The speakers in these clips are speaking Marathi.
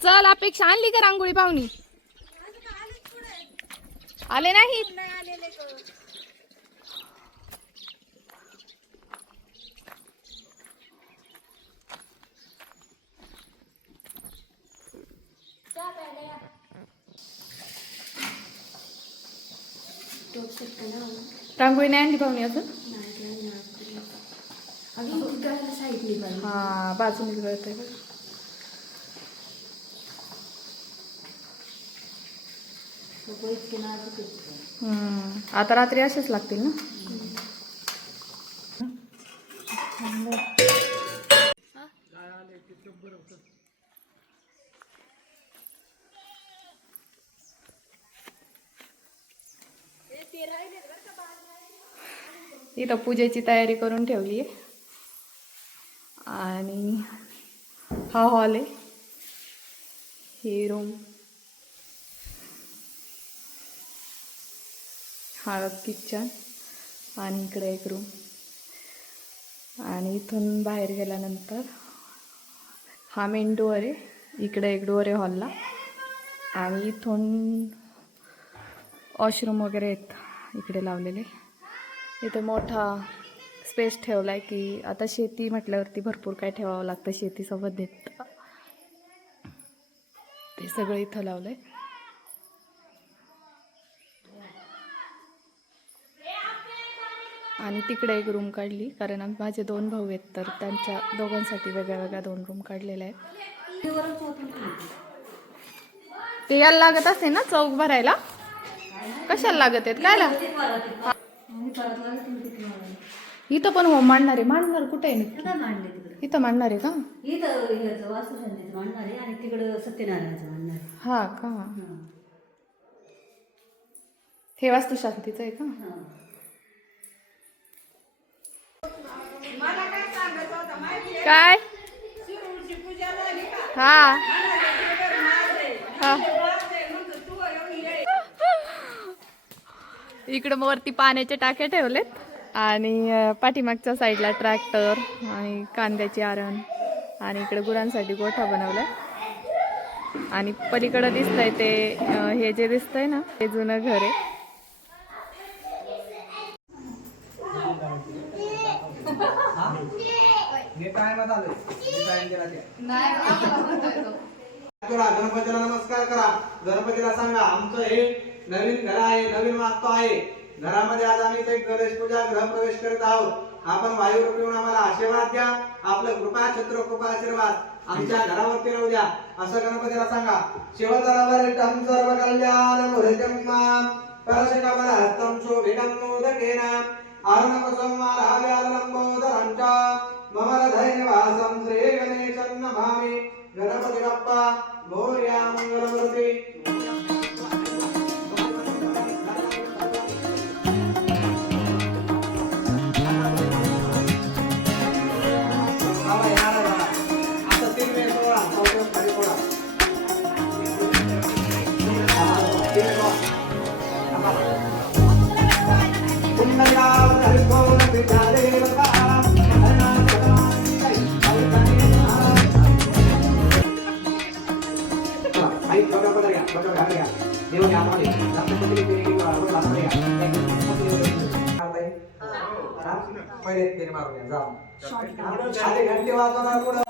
चल अपेक्षा आणली का रांगोळी पाहुणी? आले नाही. रांगोळी नाही आणली पाहुणी अजून. हा बाजूने गळत आहे. आता रात्री असेच लागतील ना. इथं पूजेची तयारी करून ठेवली आहे आणि हा हॉल आहे, ही रूम, हा किचन आणि इकडे एक रूम. आणि इथून बाहेर गेल्यानंतर हा मेन डोअर आहे, इकडे एक डोअर आहे हॉलला. आणि इथून वॉशरूम वगैरे आहेत इकडे लावलेले. इथे मोठा स्पेस ठेवला आहे की आता शेती म्हटल्यावरती भरपूर काय ठेवावं लागतं शेतीसोबत देत. ते सगळं इथं लावलं आहे. आणि तिकडे एक रूम काढली कारण माझे 2 भाऊ आहेत तर त्यांच्या दोघांसाठी वेगळ्या वेगळ्या 2 रूम काढलेल्या आहेत. ते याला लागत असते ना चौक भरायला. कशाला लागत आहेत काय ला? इथं पण हो मांडणार आहे. मांडणार कुठे आहे? इथं मांडणार आहे का? हा का? हे वास्तुशांतीचं आहे का? काय? हा इकडं वरती पाण्याचे टाके ठेवलेत आणि पाठीमागच्या साईडला ट्रॅक्टर आणि कांद्याची आरण आणि इकडे गुरांसाठी गोठा बनवलाय. आणि पलीकडं दिसतंय ते हे जे दिसतंय ना ते जुनं घर आहे. गणपतीला नमस्कार करा. गणपतीला सांगा आमचं हे नवीन घर आहे, नवीन वास्तू आहे. घरामध्ये आज आम्ही एक गणेश पूजा गृहप्रवेश करीत आहोत. आपण वायुरूपी येऊन आम्हाला आशीर्वाद द्या. आपलं कृपा छत्र कृपा आशीर्वाद आमच्या घरावरती राहू द्या असं गणपतीला सांगा. शिवतरावरिष्टं सर्व कल्याण मुहूर्तं परशकमल हस्तं शोभितं मोदकेन आरुणकुसुमाराव्यालंबोदरं च मम हृदयनिवासं श्री गणेशं नमामि. गणपती बाप्पा मोरया मंगलमूर्ती. पहिले तीन मारून जाऊ घंटे वाजवणार पुढं.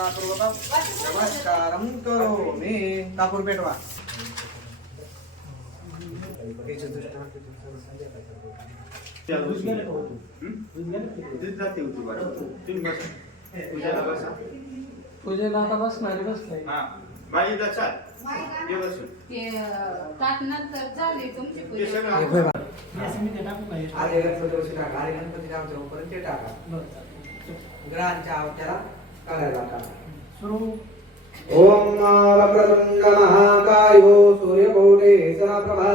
पूर्वकं नमस्कारं करोमि. कापूर पेटवा. पूजेला आता बसणार बसलाय. ओम वक्रतुंड महाकायो सूर्यकोटि समप्रभा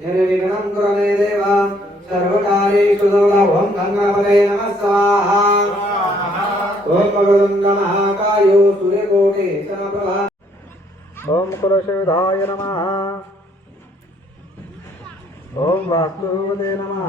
निर्विघ्नं कुरु मे देवा सर्वकार्येषु सर्वदा. ओम गंगापते नमः स्वाहा. ओम वक्रतुंड महाकायो सूर्यकोटि समप्रभा. ओम कुलशेविधाय नमः. ओम वास्तुदेवाय नमः.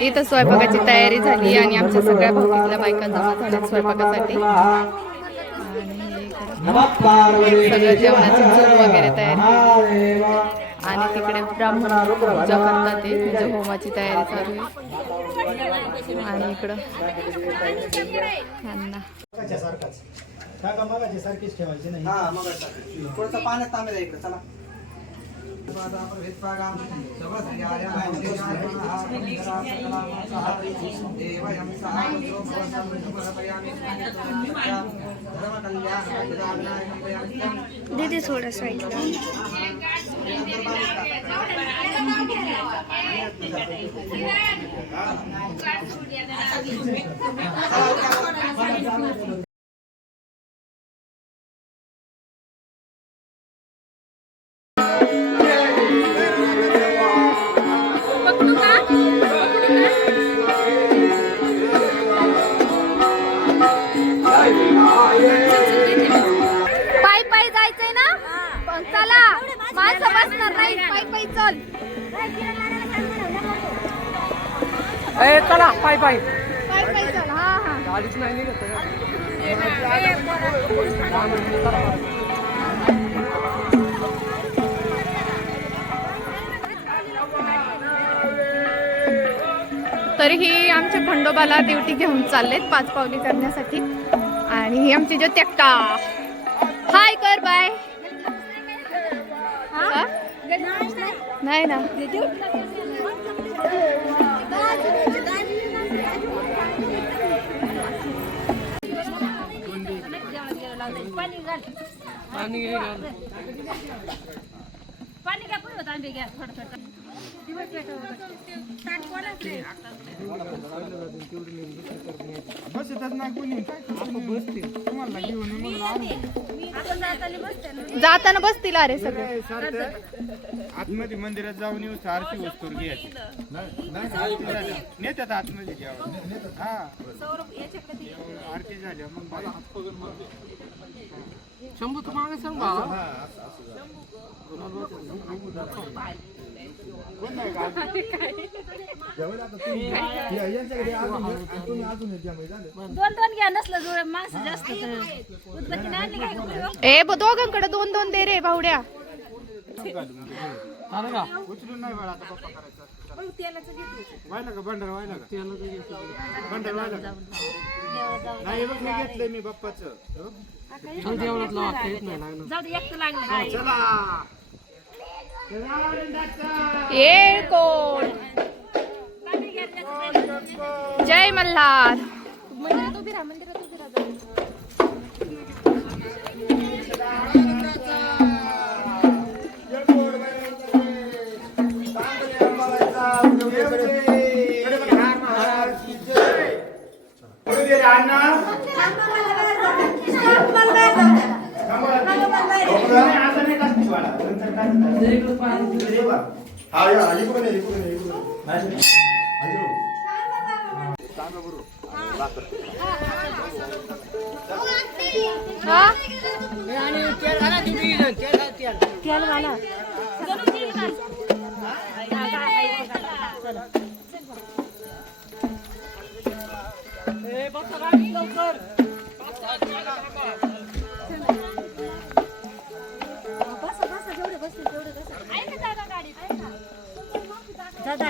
इथं स्वयंपाकाची तयारी झाली आणि आमच्या सगळ्या भाऊकीतल्या बायका जमा झाल्या स्वयंपाकासाठी. सगळं जेवणाची चूल वगैरे तयारी आणि तिकडे ब्राह्मण पूजा करतात ते म्हणजे होमाची तयारी चालू आहे. आणि इकडं अण्णा सारखीच ठेवायची नाही. थोडंसं पाण्यात तांबे इकडे चला. दीदी थोड़ा साइडला. पायी पायी जायचंय ना पण चला माणसं बसणार नाही. पायी पायी चल. चला पाय पाय. पायी पायी चल. हा हा गाडीच नाही निघत. तरीही आमच्या खंडोबाला ड्युटी घेऊन चाललेत 5 पावली करण्यासाठी. आणि ही आमची जो त्याक्टा हाय कर बाय. हा? नाही ना पाणी काय पुरवत आंबे घ्या थोडं थोडं. जाताना बसतील अरे सगळे. आतमध्ये मंदिरात जाऊन येऊ आरती वस्तू घ्यायची नेत्यात आतमध्ये जेव्हा. हा आरती झाल्या मग शंभू तू मागे सांग बाबा. दोन घ्या नसलं जोर माणसं जास्त उदबत्ती नाही आणली काय. ए दोघांकडे 2-2 दे रे भावड्या. उचलून नाही वेळा आता पप्पा करायचा. व्हायला का बंडर व्हायला का बंडर व्हायला का नाही बघ मी घेतलंय मी बाप्पाचं. जाऊ दे एकटं लागलं. चला ये कोण जय मल्हार. मंदिरात उभी राहा. हा तेल घाला. जणू तेल घाल. हा, आहे ते घाला. चला.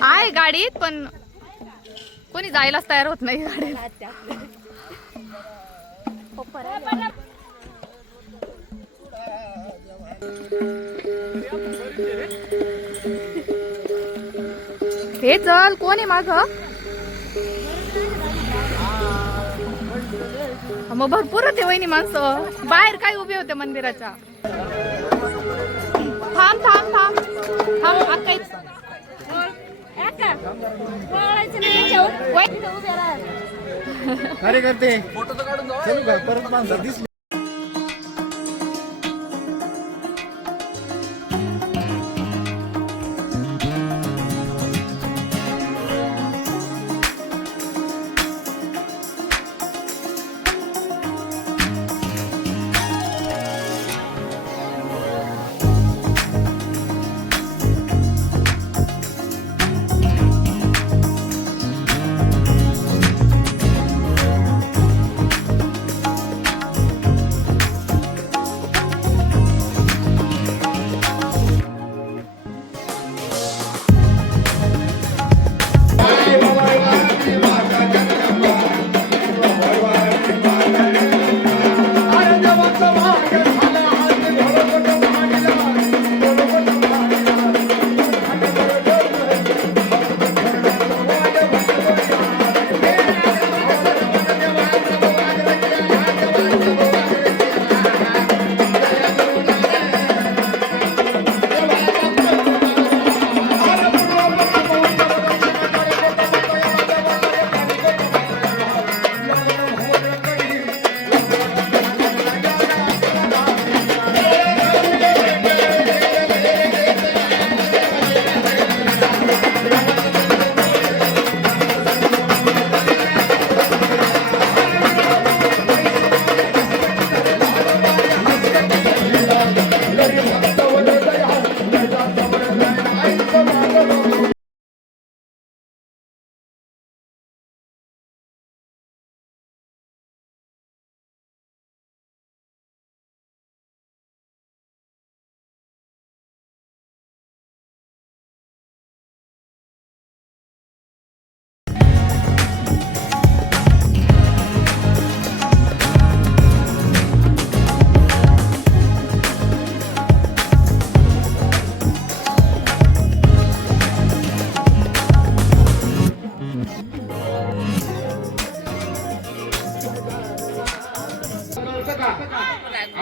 आहे गाडीत, पण कोणी जायलाच तयार होत नाही गाडीत. हे चल, कोण आहे माग? मग भरपूर होते वहिनी माणसं. बाहेर काय उभे होते मंदिराच्या. थांब थांब थांब थांब अक्का. कार्यकर्ते चलू का परत माणसं दिसली.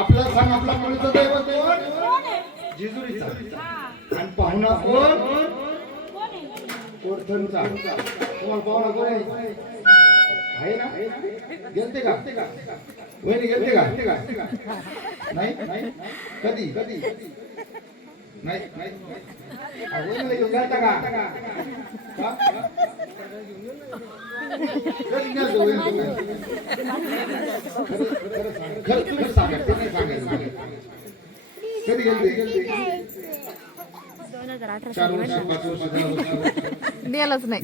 आपला सांग आपला मुलीचा दैवत कोण? जेजुरीचा. आणि पाहुणा कोण? कोरथनचा. तुम्हाला पाहुणा कोण आहे ना? गेलते का वहिनी? गेलते का? नाही कधी कधी नाही वहिनीला घेऊन गेलता का? कधी गेलतो वहिनी? खरं तुम्ही सांगा, ते नाही सांगायचं. कधी गेलते? 4 वर्ष 5 वर्ष 10 वर्ष नेलच नाही.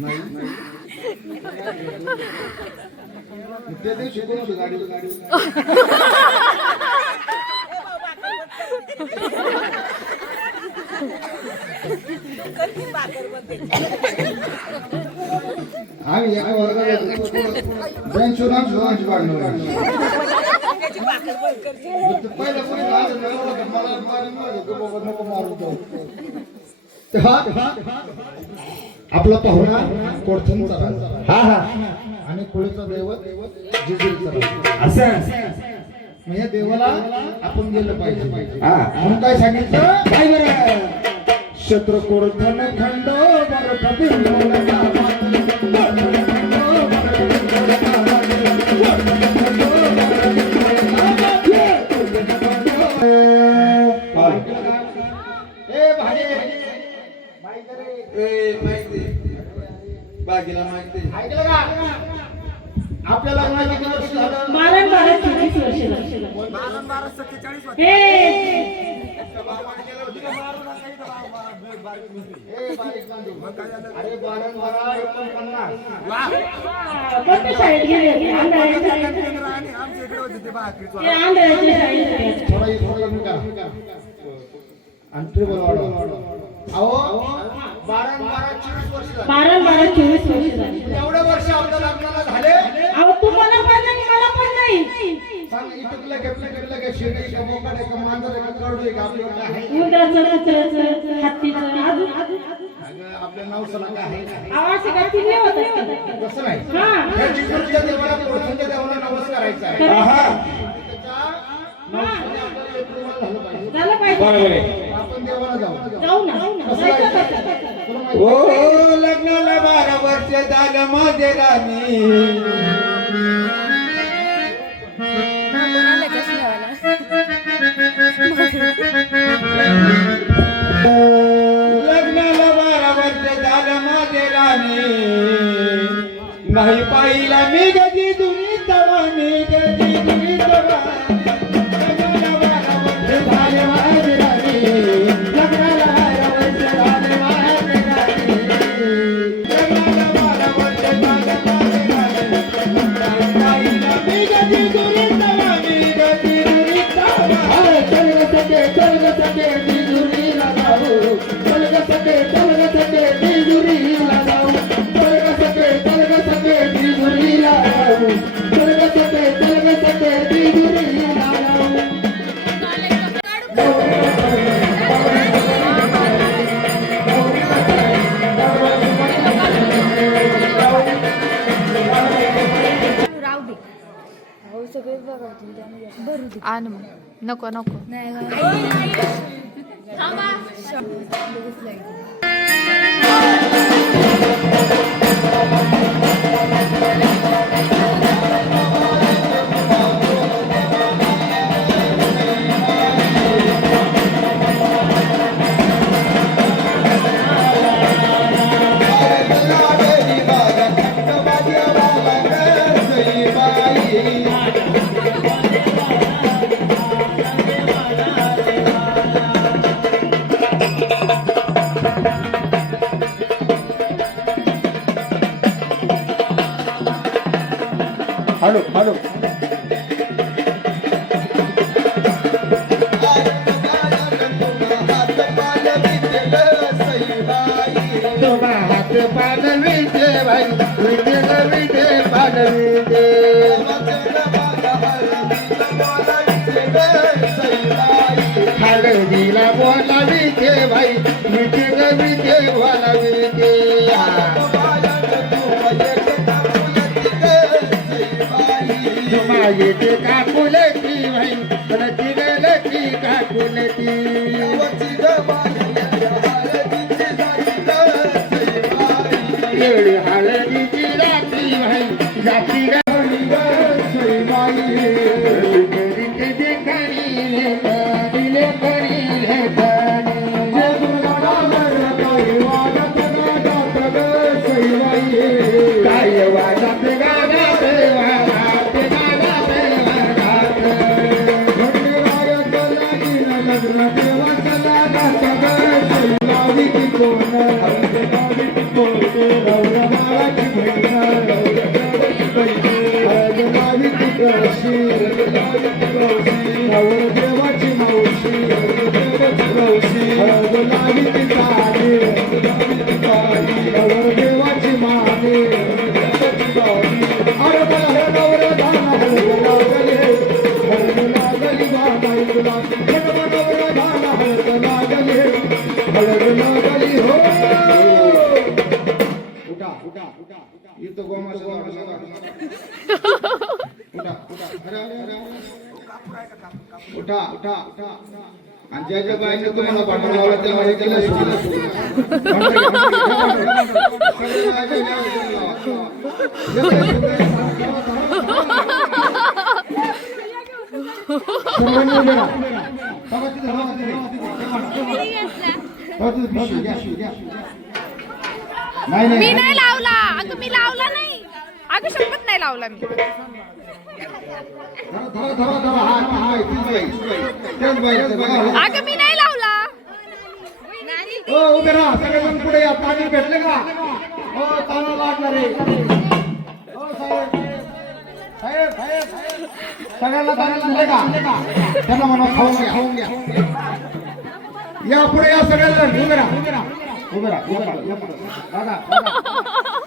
त्या दिवशी कोण होतं गाडी? आम्ही एका वर्गात बेंचवर आमची वाढणार. पहिल्या कोणी मला नको मारू. आपला पाहुणा कोरथनचा. हा आणि कुळीचा दैवत जेजुरीचा. असं मग या देवाला आपण गेलं पाहिजे. म्हणून काय सांगितलं? काय बरं? शत्रू कोरथन खंड बर कधी बागीला माहिती ऐकलं का? आपल्या लग्नाला किती वर्ष झालं? 12-12-24 वर्ष झाली. हे अरे 12-12-49. कोणत्या शाळेत गेले होते? आंधळ्याच्या शाळेत. ते आंधळ्याच्या शाळेत होते. थोडा कमी करा. आणि ट्रिपल वाढवा. अहो 12-12-24 वर्ष झाली. 12-12-24 वर्ष झाली. एवढे वर्ष आपल्या लग्नाला झाले. अहो तुम्हाला पण नाही मला पण नाही. सांग इटकलं का शेळी का बोकड आहे का मांजर आहे का करडू आहे का आपल्याकडे आहे? उंदराचं, कुत्र्याचं, हत्तीचं, अजून अगं, आपल्या नवसाला काय आहे? आवाज काय किल्ले होतात का? तसं नाही. हा. या जिकडच्या देवाला कोळसंच्या देवाला नवस करायचा आहे. त्याच्या नवसाने आपल्याला लेकरू झालं पाहिजे. झालं पाहिजे. आपण देवाला जाऊ. जाऊ ना. कसं जायचं जायचं? कसं? तुला माहिती ओ लग्नाला 12 वर्ष झालं माझे राणी लग्नाला 12 वर्ष झालं माझे राणी नाही पाहिला मी गजी दुनी तवानी गजी दुनी तवानी लग्नाला 12 वर्ष झाले माझे राणी लग्नाला 12 वर्ष झाले माझे राणी लग्नाला 12 वर्ष झाले माझे राणी नाही पाहिला मी गजी दुनी तवानी गजी दुनी तवानी चल ग सके तिजुरीला जाऊ चल ग सके तिजुरीला जाऊ चल ग सके तिजुरीला जाऊ चल ग सके तिजुरीला जाऊ आण मग. नको नको. हॅलो हॅलो हात पालवीचे भाई विटे पालवीचे हळदीला बोलावीचे भाई विटे बोलावीचे मायेचे काकुलती भाई रची गलती काकुलती येळी हळदीची राती भाई जाती गावली बाई देखणी दिले करी काय वाजत गाण्यात देवाची मावशी देवाची माने अरे नवरे लागली हो उठा इथं गोमाचा उठा आणि ज्या बाईने तुम्हाला भांडण लावलं त्याला हे केलं मी नाही लावला. अगं मी लावला नाही. अगं शपथ नाही लावला मी. धरा धरा धरा हा तीच बाई तेच बाई अगं मी नाही लावला. हो उभे राहा सगळेजण पुढे या पाणी भेटले का हो ताना लागणार रे हो साहेब साहेब साहेब सगळ्यांना पाणी दिले का त्यांना म्हणा खाऊन घ्या या पुढे या सगळेजण उभे राहा या पुढे दादा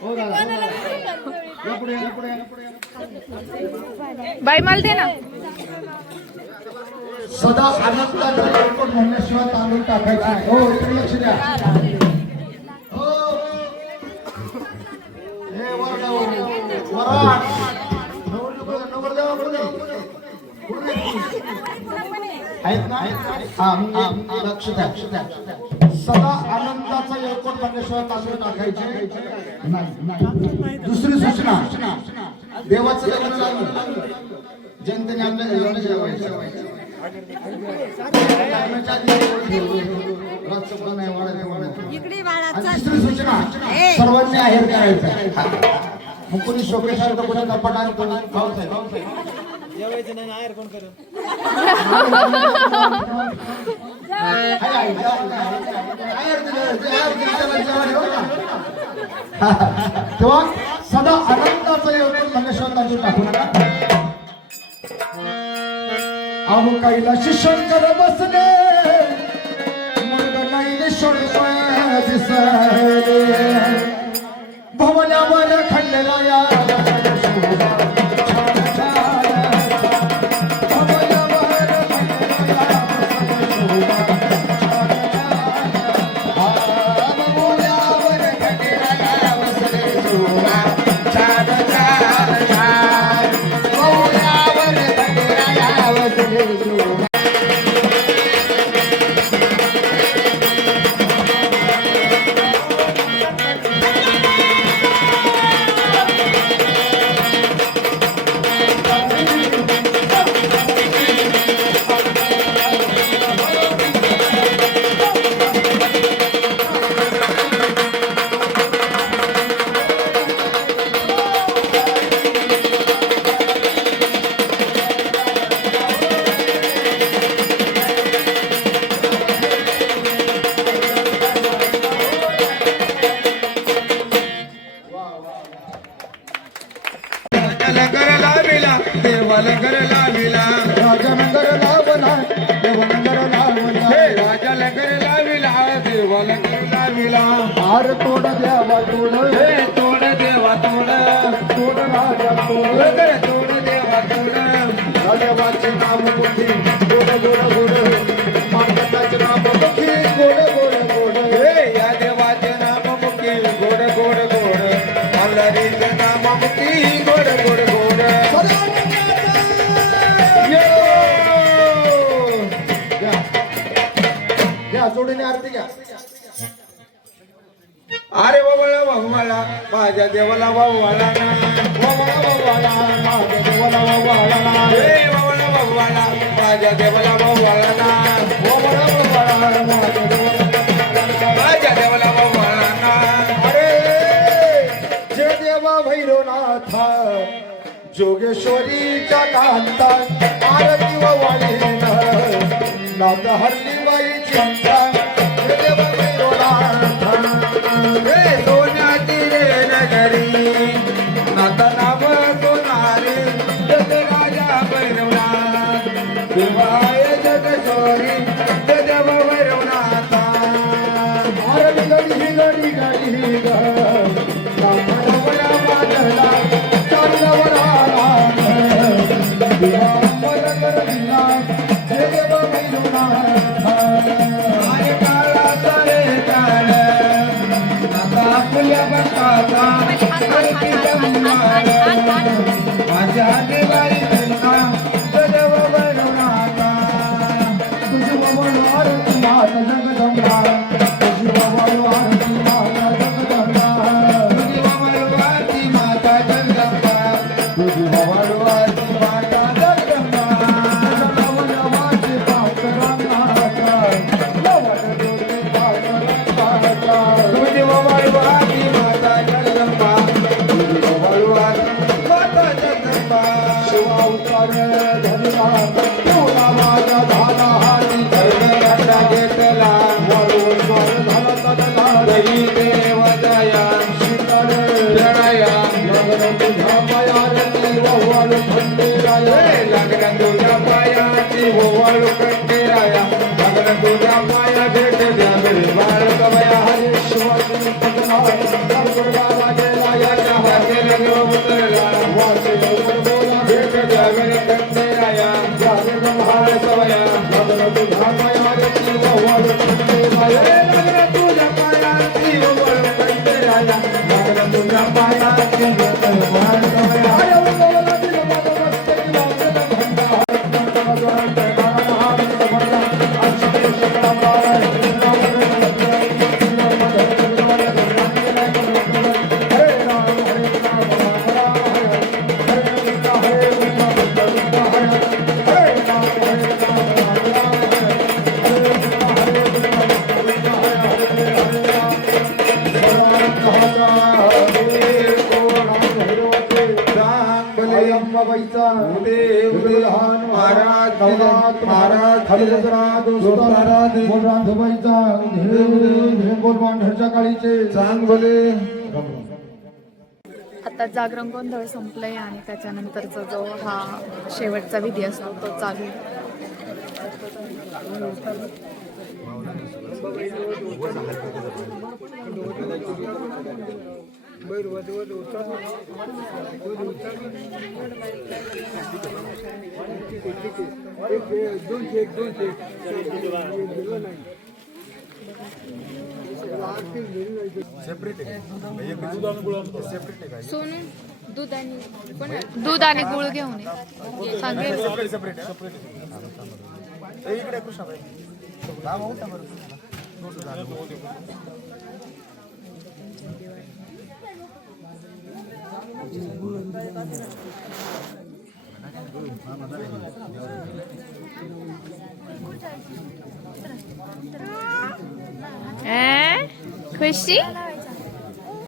हो दादा या पुढे बाई मला दे ना. सदा आनंद म्हणण्याशिवाय तांदूळ टाकायचे नाही. हो इकडे लक्ष द्या हो हे आहेत ना हा लक्ष द्या सदा आनंदाचा येळकोट म्हणण्याशिवाय तांदूळ टाकायचे नाही. दुसरी सूचना देवाचं लग्न लागलं जनतेने आपल्या देवाला जेवायचं तिसरी सूचना सर्वांनी आहेर करायचा. मग कोणी शोकेसारखं कोणी कपाट आणि कोणी खाऊन जेवायचं नाही आहेर कोण करत. तेव्हा सदा आनंदाचा येळकोट म्हणण्याशिवाय तांदूळ टाकू नका. अहो कैलाशी शंकर बसले मग नाही शोळे दिसले भवल्यावर खंडला या लंगर लाविला देवा लंगर लाविला राजा नगर लावला देवनगर लावला राजा लंगर लाविला देवा लंगर लाविला हार तोड द्यावा तोड हे तोड देवा तोड तोड राजा तोड तोड देवा तोड राजाचे नाम मोठी गोड गोड गोड मानवताचे नाम मोठी गोड गोड गोड हे या देवाचे नाम मुखी गोड गोड गोड अल्लारीचे नाम मुखी गोड गोड गोड घ्या जोडीने आरती घ्या. अरे बाबा बाबा माझ्या देवाला वावाला वावाला माझ्या देवाला वावाला हे बाबा बाबा माझ्या देवाला वावाला वावाला माझ्या देवाला माझ्या देवाला वावाला अरे जे देवा भैरवनाथा जोगेश्वरीच्या कांता आरती वाळीन नाथ हल्ली बाई चिंता जे देवा भैरवनाथा हे सोन्याची रे नगरी नाता नाव सोनारी जग राजा भैरवनाथ देवाय जगशोरी देव भैरवनाथा आरती गडी गडी गडी ग रामवरा वादला चांदवरा दिवांबर करला जे देव भैरवनाथा आय काळा तरे काळ आता फुल्या बंकाचा आरती जमणार माझ्या देवाई तुला देव भैरवनाथा तुझी बाबा आरती माता जगदंबा तुझी बाबा आरती माता जगदंबा तुझी वारवाती माता जगदंबा तुझी बाबा आरती माता जगदंबा जगदंबा माझी पावसाळा लवकर तुझी पावसाळा तुझी वारवाती माता जगदंबा तुझी बाबा वार धरला तुला माझ्या झाला हाती धर्मराजा घेतला वरवर स्वर झाला तडला दही देव दया शीतळ प्रणया लग्न तुझ्या पायाची ओवाळू खंडेराया लग्न तुझ्या पायाची ओवाळू खंडेराया लग्न तुझ्या पाया भेट द्या घरी बाळक वया हरेश्वर पदना गुरुबाबा गेला याच्या हाते लग्न उतरला वाचे बोला भेट द्या घरी खंडेराया जागे महाळ सवया लग्न तुझ्या पायाची ओवाळू खंडेराया लग्न तुझ्या पायाची ओवाळू खंडेराया लग्न तुझ्या पायाची ओवाळू सवया आता जागरण गोंधळ संपलंय आणि त्याच्यानंतरचा जो हा शेवटचा विधी असतो तो चालू आहे. सोनू दूध आणि गुळ घेऊन ये. सांगेल खुशी